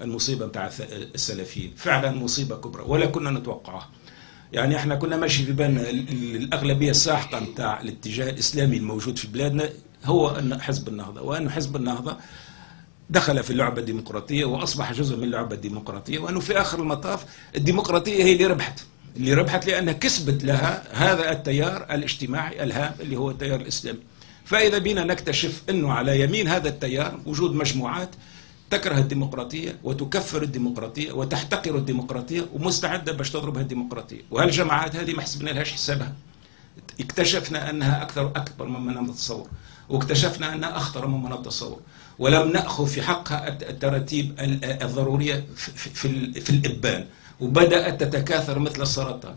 المصيبة بتاع السلفيين فعلا مصيبة كبرى ولا كنا نتوقعها. يعني احنا كنا ماشي في بالنا الأغلبية الساحقة بتاع الاتجاه الإسلامي الموجود في بلادنا هو أن حزب النهضة، وأن حزب النهضة دخل في اللعبة الديمقراطية وأصبح جزء من اللعبة الديمقراطية، وأنه في آخر المطاف الديمقراطية هي اللي ربحت لأنها كسبت لها هذا التيار الاجتماعي الهام اللي هو التيار الإسلامي. فإذا بينا نكتشف أنه على يمين هذا التيار وجود مجموعات تكره الديمقراطية وتكفر الديمقراطية وتحتقر الديمقراطية ومستعدة باش تضربها الديمقراطية، وهالجماعات هذه ما حسبنا لهاش حسابها. اكتشفنا أنها أكبر مما نتصور، واكتشفنا أنها أخطر مما نتصور، ولم نأخذ في حقها التراتيب الضرورية في الإبان، وبدأت تتكاثر مثل السرطان.